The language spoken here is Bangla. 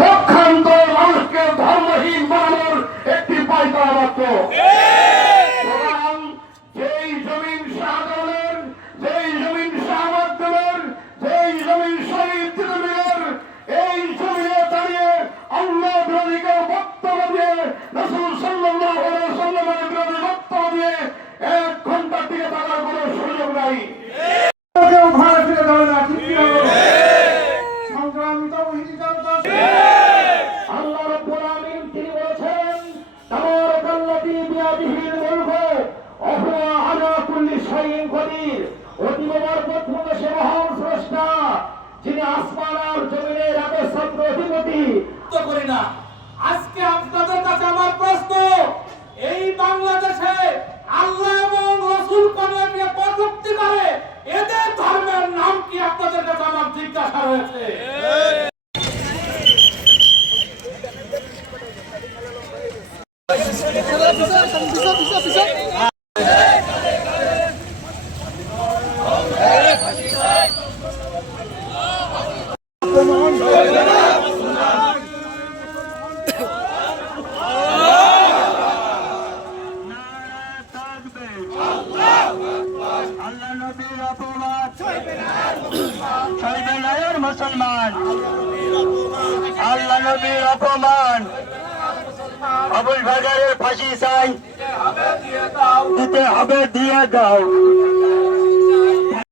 পক্ষান্তর মানুষকে ধর্মহীন বানানোর একটি পাইকারা মাত্র যেই জমিন শাহজালের যেই জমিন শাহবাদ্দের যেই জমিন শহীদ তৃণমূলের এই জমিনে দাঁড়িয়ে আল্লাহ বিরোধীকে বক্তব্য দিয়ে রসুল সাল্লাহ সাল্লামের বিরোধী বক্তব্য দিয়ে এক ঘণ্টার দিকে তাকার কোনো সুযোগ নাই। বিহীন মূর্খ অহুয়া আলা কুল্লি শাইইন কদির অতীব বরকতপূর্ণ সে মহান স্রষ্টা, যিনি আসমান আর জমিনের একচ্ছত্র অধিপতি। মুক্ত করি না। আজকে আপনাদের কাছে আমার প্রশ্ন, এই বাংলাদেশে আল্লাহ এবং রসুল কর্মকে কটূক্তি করে? এদের ধর্মের নাম কি আপনাদের কাছে আমার জিজ্ঞাসা রয়েছে? bize bize bize. Köydeler Müslüman. Allah'ını bir Apoman. Abul Fakar'ı Paşisan. দিতে হবে দিয়ে দাও।